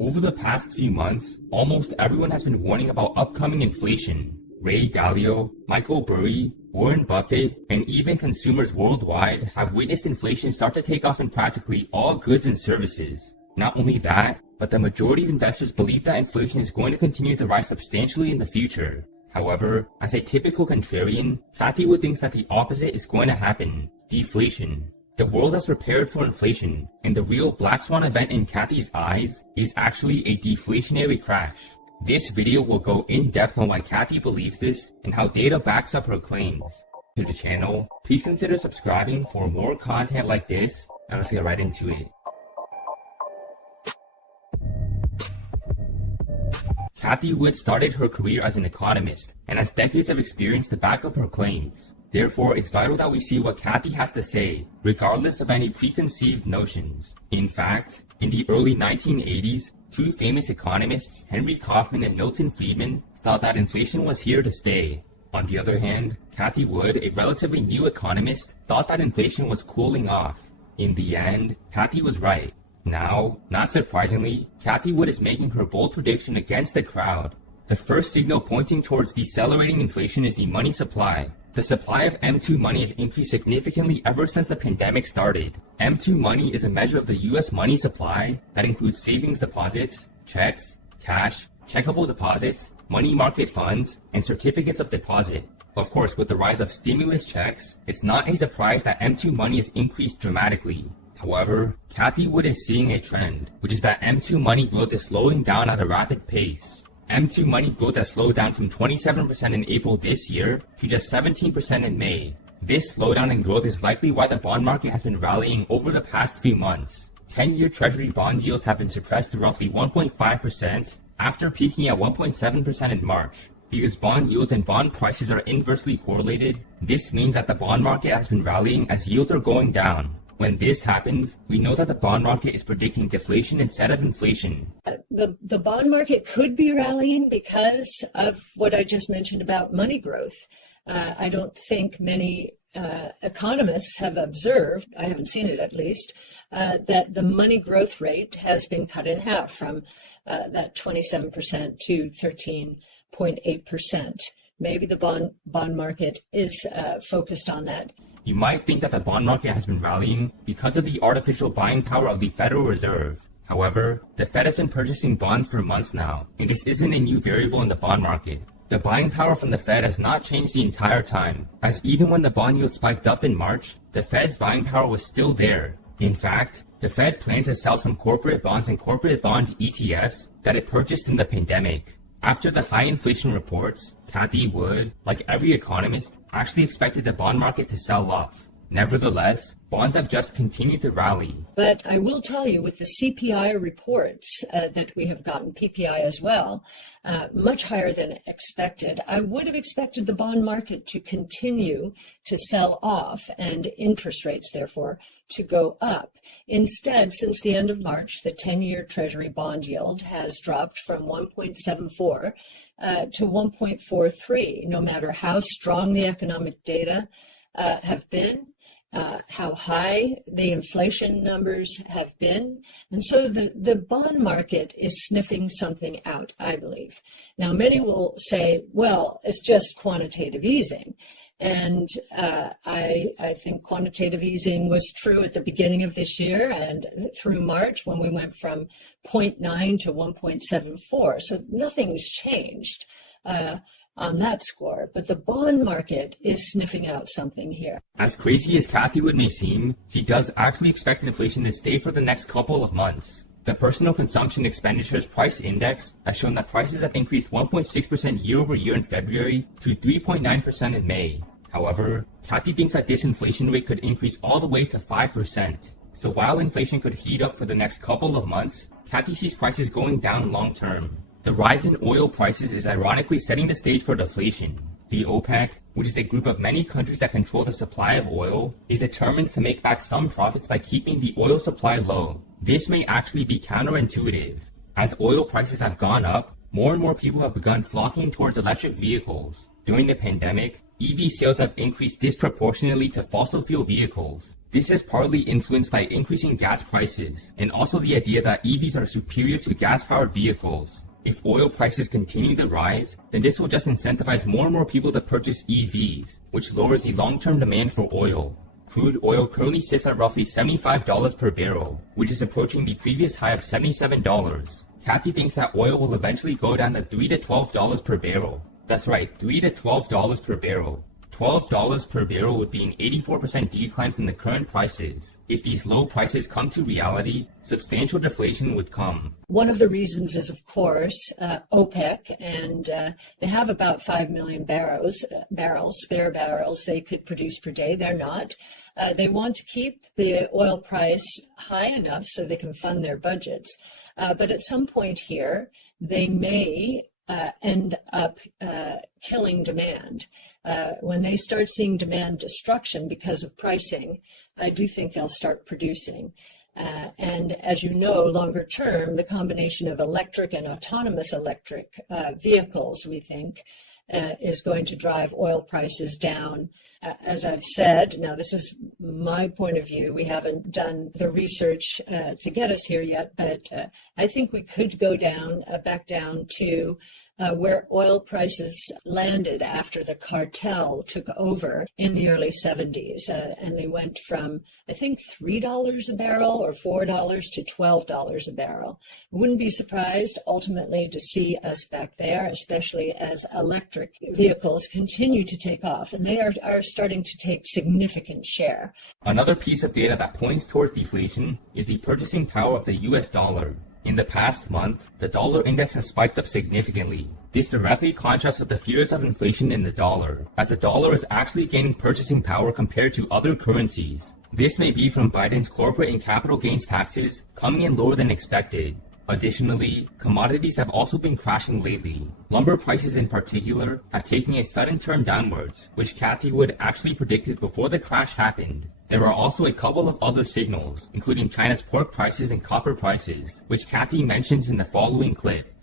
Over the past few months, almost everyone has been warning about upcoming inflation. Ray Dalio, Michael Burry, Warren Buffett, and even consumers worldwide have witnessed inflation start to take off in practically all goods and services. Not only that, but the majority of investors believe that inflation is going to continue to rise substantially in the future. However, as a typical contrarian, Cathie Wood thinks that the opposite is going to happen: deflation. The world has prepared for inflation, and the real black swan event in Cathie's eyes is actually a deflationary crash. This video will go in depth on why Cathie believes this and how data backs up her claims. To the channel, please consider subscribing for more content like this, and let's get right into it. Cathie Wood started her career as an economist and has decades of experience to back up her claims. Therefore, it's vital that we see what Cathie has to say, regardless of any preconceived notions. In fact, in the early 1980s, two famous economists, Henry Kaufman and Milton Friedman, thought that inflation was here to stay. On the other hand, Cathie Wood, a relatively new economist, thought that inflation was cooling off. In the end, Cathie was right. Now, not surprisingly, Cathie Wood is making her bold prediction against the crowd. The first signal pointing towards decelerating inflation is the money supply. The supply of M2 money has increased significantly ever since the pandemic started. M2 money is a measure of the US money supply that includes savings deposits, checks, cash, checkable deposits, money market funds, and certificates of deposit. Of course, with the rise of stimulus checks, it's not a surprise that M2 money has increased dramatically. However, Cathie Wood is seeing a trend, which is that M2 money growth is slowing down at a rapid pace. M2 money growth has slowed down from 27% in April this year to just 17% in May. This slowdown in growth is likely why the bond market has been rallying over the past few months. 10-year Treasury bond yields have been suppressed to roughly 1.5% after peaking at 1.7% in March. Because bond yields and bond prices are inversely correlated, this means that the bond market has been rallying as yields are going down. When this happens, we know that the bond market is predicting deflation instead of inflation. The bond market could be rallying because of what I just mentioned about money growth. I don't think many economists have observed, I haven't seen it at least, that the money growth rate has been cut in half from that 27% to 13.8%. Maybe the bond market is focused on that. You might think that the bond market has been rallying because of the artificial buying power of the Federal Reserve. However, the Fed has been purchasing bonds for months now, and this isn't a new variable in the bond market. The buying power from the Fed has not changed the entire time, as even when the bond yield spiked up in March, the Fed's buying power was still there. In fact, the Fed plans to sell some corporate bonds and corporate bond ETFs that it purchased in the pandemic. After the high inflation reports, Cathie Wood, like every economist, actually expected the bond market to sell off. Nevertheless, bonds have just continued to rally. But I will tell you, with the CPI reports that we have gotten, PPI as well, much higher than expected, I would have expected the bond market to continue to sell off and interest rates, therefore, to go up. Instead, since the end of March, the 10-year Treasury bond yield has dropped from 1.74 to 1.43, no matter how strong the economic data have been, how high the inflation numbers have been. And so the bond market is sniffing something out, I believe. Now, many will say, well, it's just quantitative easing. And I think quantitative easing was true at the beginning of this year and through March when we went from 0.9 to 1.74. So nothing's changed on that score, but the bond market is sniffing out something here. As crazy as Cathie Wood may seem, she does actually expect inflation to stay for the next couple of months. The Personal Consumption Expenditures Price Index has shown that prices have increased 1.6% year over year in February to 3.9% in May. However, Cathie thinks that this inflation rate could increase all the way to 5%. So while inflation could heat up for the next couple of months, Cathie sees prices going down long term. The rise in oil prices is ironically setting the stage for deflation. The OPEC, which is a group of many countries that control the supply of oil, is determined to make back some profits by keeping the oil supply low. This may actually be counterintuitive. As oil prices have gone up, more and more people have begun flocking towards electric vehicles. During the pandemic, EV sales have increased disproportionately to fossil fuel vehicles. This is partly influenced by increasing gas prices and also the idea that EVs are superior to gas-powered vehicles. If oil prices continue to rise, then this will just incentivize more and more people to purchase EVs, which lowers the long-term demand for oil. Crude oil currently sits at roughly $75 per barrel, which is approaching the previous high of $77. Cathie thinks that oil will eventually go down to $3 to $12 per barrel. That's right, $3 to $12 per barrel. $12 per barrel would be an 84% decline from the current prices. If these low prices come to reality, substantial deflation would come. One of the reasons is, of course, OPEC, and they have about 5 million spare barrels they could produce per day. They're not. They want to keep the oil price high enough so they can fund their budgets. But at some point here, they may end up killing demand. When they start seeing demand destruction because of pricing, I do think they'll start producing. And as you know, longer term, the combination of electric and autonomous electric vehicles, we think, is going to drive oil prices down. As I've said, now this is my point of view. We haven't done the research to get us here yet, but I think we could go down, back down to where oil prices landed after the cartel took over in the early 70s. And they went from, I think, $3 a barrel or $4 to $12 a barrel. I wouldn't be surprised ultimately to see us back there, especially as electric vehicles continue to take off. And they are starting to take significant share. Another piece of data that points towards deflation is the purchasing power of the US dollar. In the past month, the dollar index has spiked up significantly. This directly contrasts with the fears of inflation in the dollar, as the dollar is actually gaining purchasing power compared to other currencies. This may be from Biden's corporate and capital gains taxes coming in lower than expected. Additionally, commodities have also been crashing lately. Lumber prices in particular have taken a sudden turn downwards, which Cathie Wood actually predicted before the crash happened. There are also a couple of other signals, including China's pork prices and copper prices, which Cathie mentions in the following clip.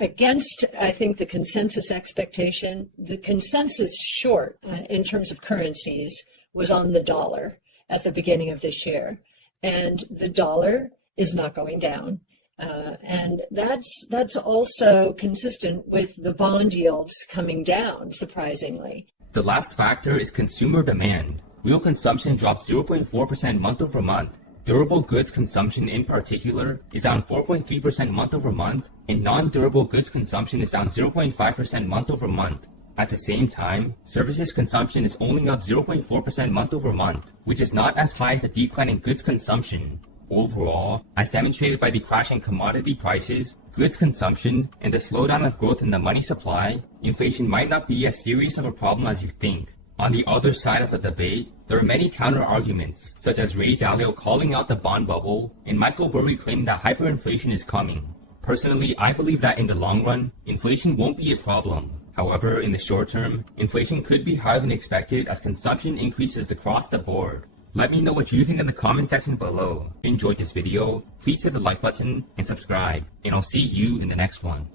Against, I think, the consensus expectation, the consensus short in terms of currencies was on the dollar at the beginning of this year. And the dollar is not going down. And that's also consistent with the bond yields coming down, surprisingly. The last factor is consumer demand. Real consumption dropped 0.4% month over month. Durable goods consumption in particular is down 4.3% month over month, and non-durable goods consumption is down 0.5% month over month. At the same time, services consumption is only up 0.4% month over month, which is not as high as the decline in goods consumption. Overall, as demonstrated by the crash in commodity prices, goods consumption, and the slowdown of growth in the money supply, inflation might not be as serious of a problem as you think. On the other side of the debate, there are many counter-arguments, such as Ray Dalio calling out the bond bubble and Michael Burry claiming that hyperinflation is coming. Personally, I believe that in the long run, inflation won't be a problem. However, in the short term, inflation could be higher than expected as consumption increases across the board. Let me know what you think in the comment section below. Enjoyed this video? Please hit the like button and subscribe, and I'll see you in the next one.